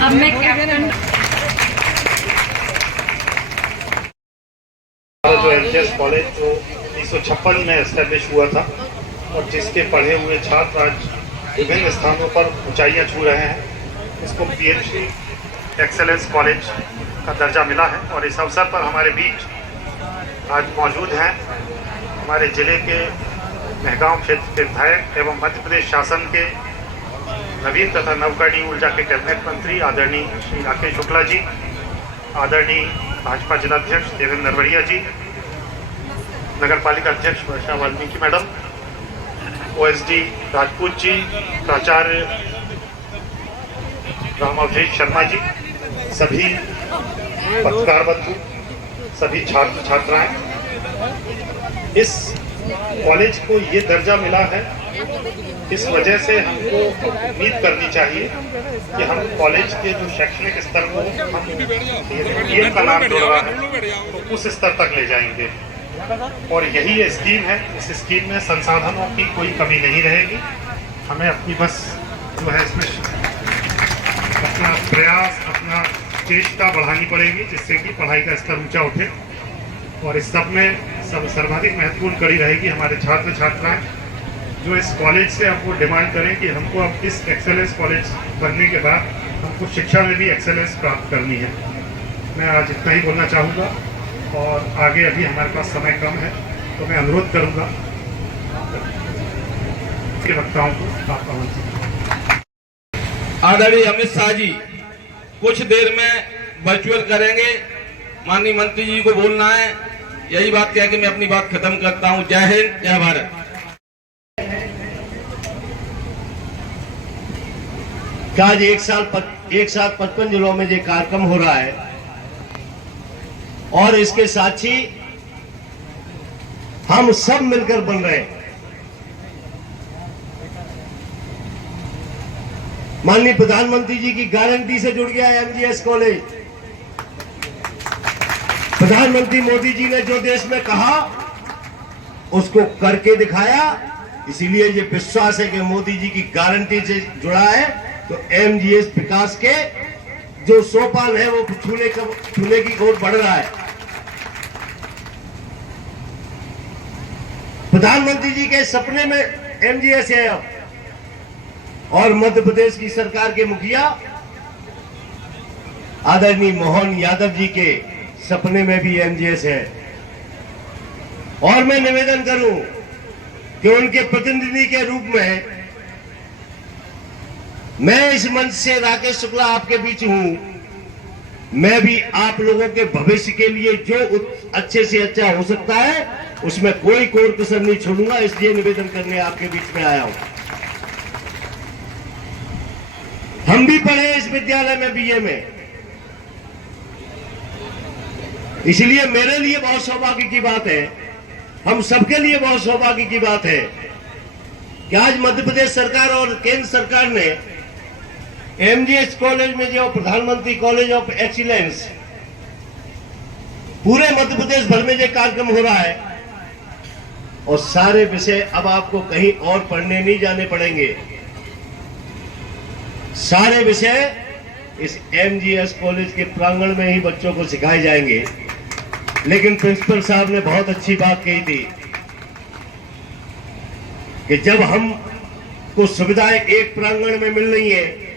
अब मैं कैप्टन जो एमजीएस कॉलेज जो 1956 में एस्टेब्लिश हुआ था और जिसके पढ़े हुए छात्र आज विभिन्न स्थानों पर ऊंचाइयां छू रहे हैं, इसको पीएचडी एक्सेलेंस कॉलेज का दर्जा मिला है। और इस अवसर पर हमारे बीच आज मौजूद हैं हमारे जिले के महगांव क्षेत्र के विधायक एवं मध्य प्रदेश शासन के नवीन तथा नवकरणीय ऊर्जा के कैबिनेट मंत्री आदरणीय श्री राकेश शुक्ला जी, आदरणीय भाजपा जिलाध्यक्ष देवेंद्र नरवड़िया जी, नगर पालिका अध्यक्ष वर्षा वाल्मीकि मैडम, ओएसडी राजपूत जी, प्राचार्य रामावधेश शर्मा जी, सभी पत्रकार बंधु, सभी छात्र छात्राएं, इस कॉलेज को ये दर्जा मिला है, इस वजह से हमको उम्मीद करनी चाहिए कि हम कॉलेज के जो शैक्षणिक स्तर को हम का नाम जोड़ रहा है तो उस स्तर तक ले जाएंगे। और यही ये स्कीम है। इस स्कीम में संसाधनों की कोई कमी नहीं रहेगी। हमें अपनी बस जो है इसमें अपना प्रयास, अपना चेष्टा बढ़ानी पड़ेगी जिससे कि पढ़ाई का स्तर ऊंचा उठे। और इस सब में सर्वाधिक महत्वपूर्ण कड़ी रहेगी हमारे छात्र छात्राएं जो इस कॉलेज से हमको डिमांड करें कि हमको अब इस एक्सेलेंस कॉलेज बनने के बाद हमको शिक्षा में भी एक्सेलेंस प्राप्त करनी है। मैं आज इतना ही बोलना चाहूँगा और आगे अभी हमारे पास समय कम है तो मैं अनुरोध करूँगा के वक्ताओं को आपका मंच। आदरणीय अमित शाह जी कुछ देर में वर्चुअल करेंगे। माननीय मंत्री जी को बोलना है, यही बात कह के मैं अपनी बात खत्म करता हूँ। जय हिंद, जय भारत। आज एक साथ 55 जिलों में ये कार्यक्रम हो रहा है और इसके साक्षी हम सब मिलकर बन रहे हैं। माननीय प्रधानमंत्री जी की गारंटी से जुड़ गया है एमजीएस कॉलेज। प्रधानमंत्री मोदी जी ने जो देश में कहा उसको करके दिखाया, इसीलिए ये विश्वास है कि मोदी जी की गारंटी से जुड़ा है तो एमजीएस विकास के जो सोपान है वो छूने की ओर बढ़ रहा है। प्रधानमंत्री जी के सपने में एमजीएस है अब, और मध्य प्रदेश की सरकार के मुखिया आदरणीय मोहन यादव जी के सपने में भी एमजीएस है। और मैं निवेदन करूं कि उनके प्रतिनिधि के रूप में मैं इस मंच से राकेश शुक्ला आपके बीच हूं। मैं भी आप लोगों के भविष्य के लिए जो अच्छे से अच्छा हो सकता है उसमें कोई कोर कसर नहीं छोड़ूंगा, इसलिए निवेदन करने आपके बीच में आया हूं। हम भी पढ़े इस विद्यालय में बीए में, इसलिए मेरे लिए बहुत सौभाग्य की बात है, हम सबके लिए बहुत सौभाग्य की बात है कि आज मध्य प्रदेश सरकार और केंद्र सरकार ने एमजीएस कॉलेज में जो प्रधानमंत्री कॉलेज ऑफ एक्सीलेंस पूरे मध्य प्रदेश भर में जो कार्यक्रम हो रहा है और सारे विषय अब आपको कहीं और पढ़ने नहीं जाने पड़ेंगे। सारे विषय इस एमजीएस कॉलेज के प्रांगण में ही बच्चों को सिखाए जाएंगे। लेकिन प्रिंसिपल साहब ने बहुत अच्छी बात कही थी कि जब हमको सुविधाएं एक प्रांगण में मिल रही है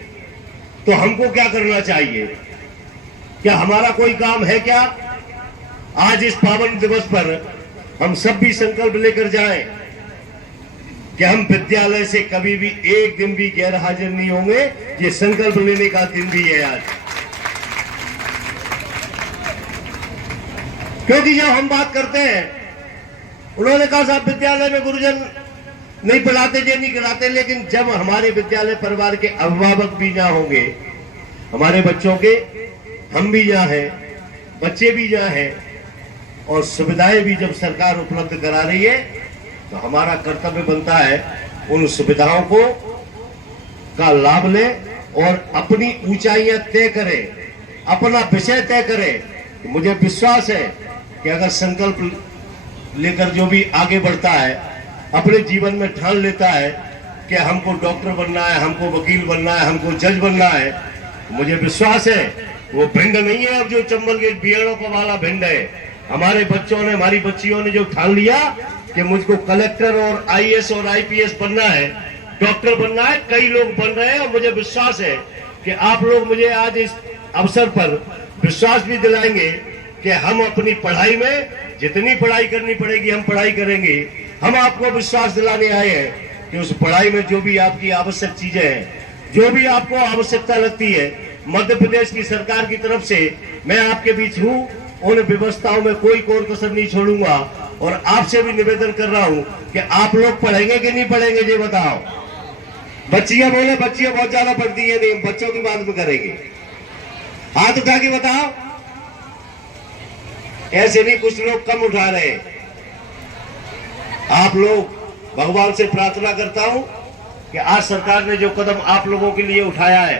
तो हमको क्या करना चाहिए? क्या हमारा कोई काम है क्या? आज इस पावन दिवस पर हम सब भी संकल्प लेकर जाएं कि हम विद्यालय से कभी भी एक दिन भी गैर हाजिर नहीं होंगे। ये संकल्प लेने का दिन भी है आज, क्योंकि जब हम बात करते हैं, उन्होंने कहा साहब विद्यालय में गुरुजन नहीं पढ़ाते, ये नहीं कराते, लेकिन जब हमारे विद्यालय परिवार के अभिभावक भी यहाँ होंगे, हमारे बच्चों के, हम भी यहाँ हैं, बच्चे भी यहाँ हैं और सुविधाएं भी जब सरकार उपलब्ध करा रही है तो हमारा कर्तव्य बनता है उन सुविधाओं को का लाभ लें और अपनी ऊंचाइयां तय करें, अपना विषय तय करें। मुझे विश्वास है कि अगर संकल्प लेकर जो भी आगे बढ़ता है, अपने जीवन में ठान लेता है कि हमको डॉक्टर बनना है, हमको वकील बनना है, हमको जज बनना है, मुझे विश्वास है वो भिंड नहीं है अब जो चंबल के बियड़ों का वाला भिंड है। हमारे बच्चों ने, हमारी बच्चियों ने जो ठान लिया कि मुझको कलेक्टर और आईएएस और आईपीएस बनना है, डॉक्टर बनना है, कई लोग बन रहे हैं। और मुझे विश्वास है कि आप लोग मुझे आज इस अवसर पर विश्वास भी दिलाएंगे कि हम अपनी पढ़ाई में जितनी पढ़ाई करनी पड़ेगी हम पढ़ाई करेंगे। हम आपको विश्वास दिलाने आए हैं कि उस पढ़ाई में जो भी आपकी आवश्यक चीजें हैं, जो भी आपको आवश्यकता लगती है, मध्य प्रदेश की सरकार की तरफ से मैं आपके बीच हूँ। उन व्यवस्थाओं में कोई कोर कसर नहीं छोड़ूंगा। और आपसे भी निवेदन कर रहा हूँ कि आप लोग पढ़ेंगे कि नहीं पढ़ेंगे, ये बताओ। बच्चियां बोले, बच्चियां बहुत ज्यादा पढ़ती है, नहीं, बच्चों की बात में करेंगे। हाथ उठा के बताओ। ऐसे नहीं, कुछ लोग कम उठा रहे। आप लोग, भगवान से प्रार्थना करता हूं कि आज सरकार ने जो कदम आप लोगों के लिए उठाया है,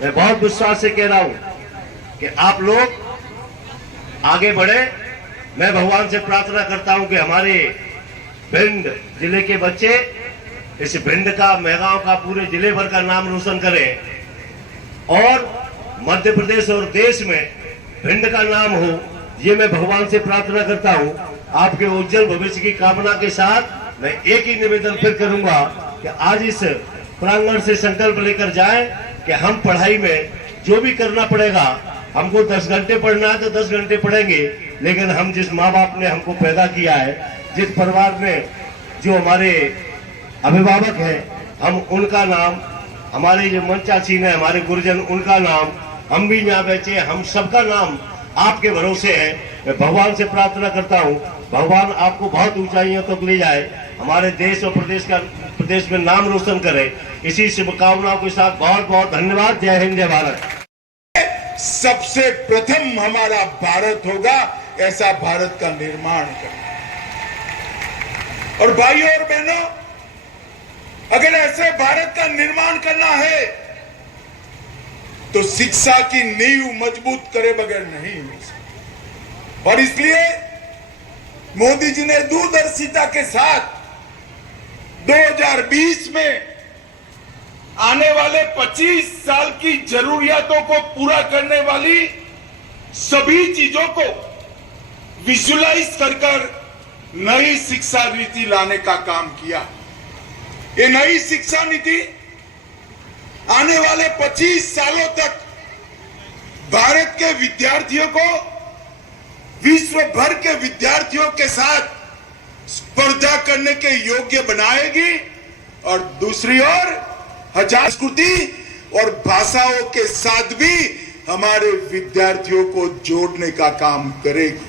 मैं बहुत विश्वास से कह रहा हूं कि आप लोग आगे बढ़े। मैं भगवान से प्रार्थना करता हूं कि हमारे भिंड जिले के बच्चे इस भिंड का, मेहगांव का, पूरे जिले भर का नाम रोशन करें और मध्य प्रदेश और देश में भिंड का नाम हो। ये मैं भगवान से प्रार्थना करता हूं। आपके उज्जवल भविष्य की कामना के साथ मैं एक ही निवेदन फिर करूंगा कि आज इस प्रांगण से संकल्प लेकर जाएं कि हम पढ़ाई में जो भी करना पड़ेगा, हमको 10 घंटे पढ़ना है तो 10 घंटे पढ़ेंगे, लेकिन हम जिस माँ बाप ने हमको पैदा किया है, जिस परिवार में जो हमारे अभिभावक हैं, हम उनका नाम, हमारे जो मंचासीन है, हमारे गुरुजन, उनका नाम, हम भी यहाँ बैठे, हम सबका नाम आपके भरोसे है। मैं भगवान से प्रार्थना करता हूँ, भगवान आपको बहुत ऊंचाइयों तक ले जाए, हमारे देश और प्रदेश में नाम रोशन करे। इसी शुभकामनाओं के साथ बहुत बहुत धन्यवाद। जय हिंद, जय भारत। सबसे प्रथम हमारा भारत होगा, ऐसा भारत का निर्माण करना। और भाइयों और बहनों, अगर ऐसे भारत का निर्माण करना है तो शिक्षा की नींव मजबूत करे बगैर नहीं हो सकती। और इसलिए मोदी जी ने दूरदर्शिता के साथ 2020 में आने वाले 25 साल की जरूरियातों को पूरा करने वाली सभी चीजों को विजुलाइज कर नई शिक्षा नीति लाने का काम किया। ये नई शिक्षा नीति आने वाले 25 सालों तक भारत के विद्यार्थियों को विश्व भर के विद्यार्थियों के साथ स्पर्धा करने के योग्य बनाएगी और दूसरी ओर हजार संस्कृति और भाषाओं के साथ भी हमारे विद्यार्थियों को जोड़ने का काम करेगी।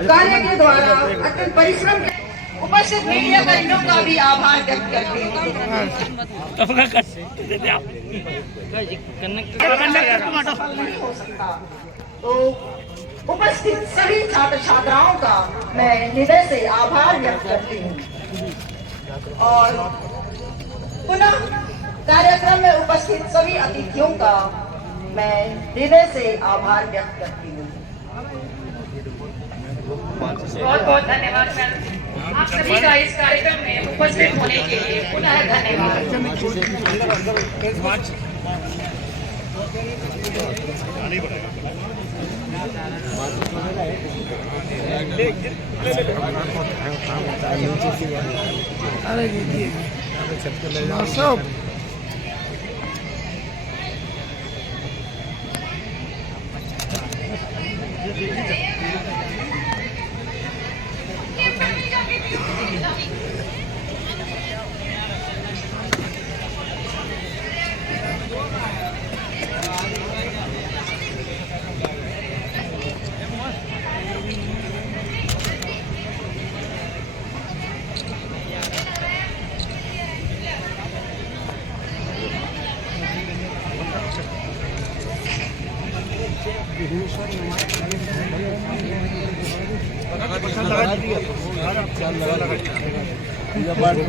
कार्य के द्वारा अत्यंत परिश्रम के उपस्थित मीडिया कर्मियों का भी आभार व्यक्त करते हैं। तो उपस्थित सभी छात्र छात्राओं का मैं हृदय से आभार व्यक्त करती हूँ और पुनः कार्यक्रम में उपस्थित सभी अतिथियों का मैं हृदय से आभार व्यक्त करती हूँ। बहुत बहुत धन्यवाद सर, आप सभी का इस कार्यक्रम में उपस्थित होने के लिए पुनः धन्यवाद।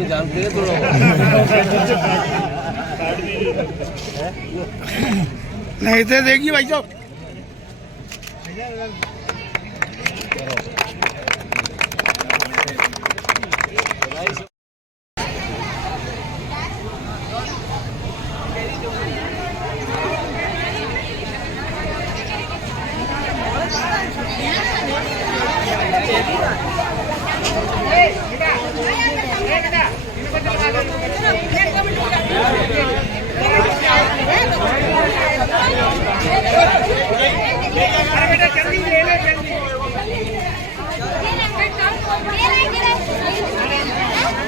जानते हैं थोड़ा नहीं तो देखिए भाई साहब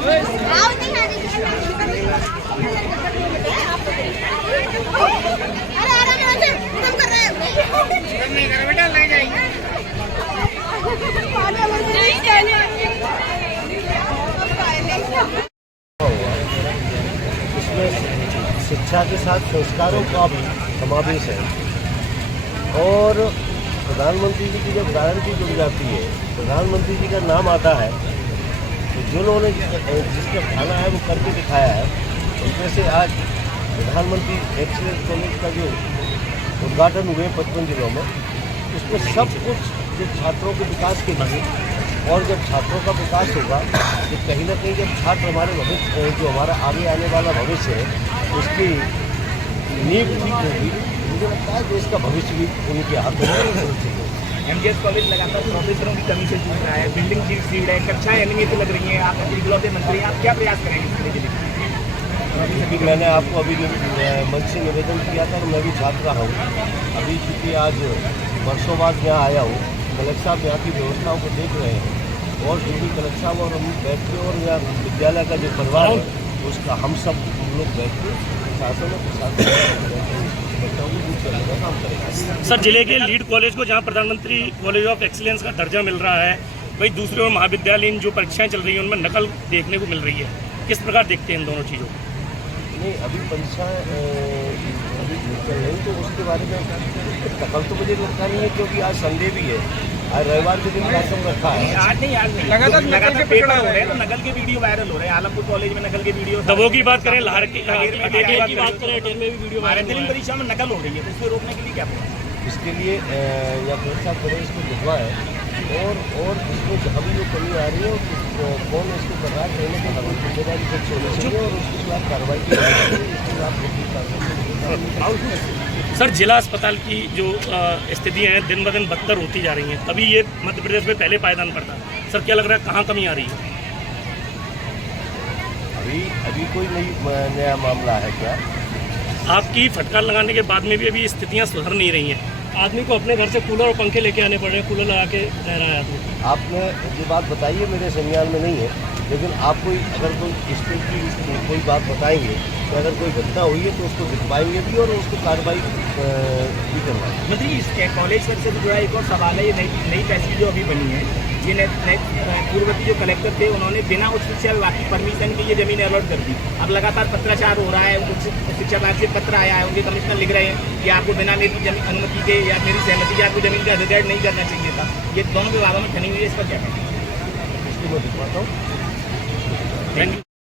इसमें शिक्षा के साथ संस्कारों का भी समावेश है। और प्रधानमंत्री जी की जब गारंटी जुड़ जाती है, प्रधानमंत्री जी का नाम आता है, तो जिन्होंने जिसका खाना है वो करके दिखाया है। उसमें से आज प्रधानमंत्री एक्सीलेंस कॉलेज का जो उद्घाटन हुए 55 जिलों में, उसमें सब कुछ जो छात्रों के विकास के लिए, और जब छात्रों का विकास होगा तो कहीं ना कहीं जब छात्र हमारे भविष्य, जो हमारा आगे आने वाला भविष्य है, उसकी नींव ठीक होगी, मुझे लगता है देश का भविष्य भी उनके हाथ में। एमजीएस कॉलेज लगातार प्रोफेसरों की कमी से जूझ रहा है, बिल्डिंग चीज सीड है, कक्षाएं अनियमित लग रही हैं। आप इकलौते मंत्री हैं, आप क्या प्रयास करेंगे इसके लिए? क्योंकि मैंने आपको अभी मंच से निवेदन किया था, मैं भी छात्र रहा हूँ। अभी चूँकि आज वर्षों बाद यहाँ आया हूँ, कलेक्टर साहब यहाँ की व्यवस्थाओं को देख रहे हैं, और जो भी कलेक्टर साहब और हम बैठ के, और यहाँ विद्यालय का जो परिवार है उसका हम लोग बैठ के शासन और प्रशासन बच्चों को दूर करने का काम करेंगे। सर, जिले के लीड कॉलेज को जहां प्रधानमंत्री कॉलेज ऑफ एक्सीलेंस का दर्जा मिल रहा है, वही दूसरे और महाविद्यालयीन जो परीक्षाएं चल रही हैं उनमें नकल देखने को मिल रही है, किस प्रकार देखते हैं इन दोनों चीज़ों को? नहीं, अभी परीक्षाएं अभी चल रही, तो उसके बारे में नकल तो मुझे लगता नहीं है, क्योंकि आज संडे भी है, आज रविवार के दिन कार्यक्रम रखा है। आज नहीं लगातार पेपर हो रहे हैं, तो नकल के वीडियो वायरल हो रहे हैं। आलमपुर कॉलेज में नकल के वीडियो, दबों की बात करें, लाहौर की की बात करें, अटेर में भी वीडियो माध्यमिक परीक्षा में नकल हो रही है, तो इसको रोकने के लिए क्या होगा? इसके लिए या कलेक्टर साहब इसको लिखवाएं, और इसमें जहाँ भी जो कमी आ रही है कौन इसको कर रहा है, कहने की हमारी जिम्मेदारी कुछ होनी चाहिए, और उसके खिलाफ कार्रवाई की जानी चाहिए। इसके खिलाफ सर, जिला अस्पताल की जो स्थिति है दिन ब दिन बदतर होती जा रही है, तभी ये मध्य प्रदेश में पहले पायदान पर था। सर, क्या लग रहा है कहाँ कमी आ रही है? अभी कोई नया मामला है क्या? आपकी फटकार लगाने के बाद में भी अभी स्थितियाँ सुधर नहीं रही हैं। आदमी को अपने घर से कूलर और पंखे लेके आने पड़ रहे हैं, कूलर लगा के रह रहा है आदमी। आपने ये बात बताई है, मेरे संज्ञान में नहीं है, लेकिन आप अगर कोई स्टेट की कोई बात बताएंगे, तो अगर कोई घटना हुई है तो उसको दिखवाएंगे भी, और उसको कार्रवाई भी करवाएंगे। मुझे इसके कॉलेज पर से जुड़ा एक और सवाल है, ये नई फैसिलिटी जो अभी बनी है, ये पूर्ववर्ती जो कलेक्टर थे उन्होंने बिना उच्च शिक्षा विभाग की परमिशन के ये जमीन अलॉट कर दी। अब लगातार पत्राचार हो रहा है, उच्च शिक्षा विभाग से पत्र आया है, उनके कमिश्नर लिख रहे हैं कि आपको बिना मेरी अनुमति के या मेरी सहमति के आपको जमीन का अधिग्रहण नहीं करना चाहिए था। ये दोनों विभागों में खनी हुई है, इस पर क्या कहें? इसको मैं दिखवाता हूँ। Thank you.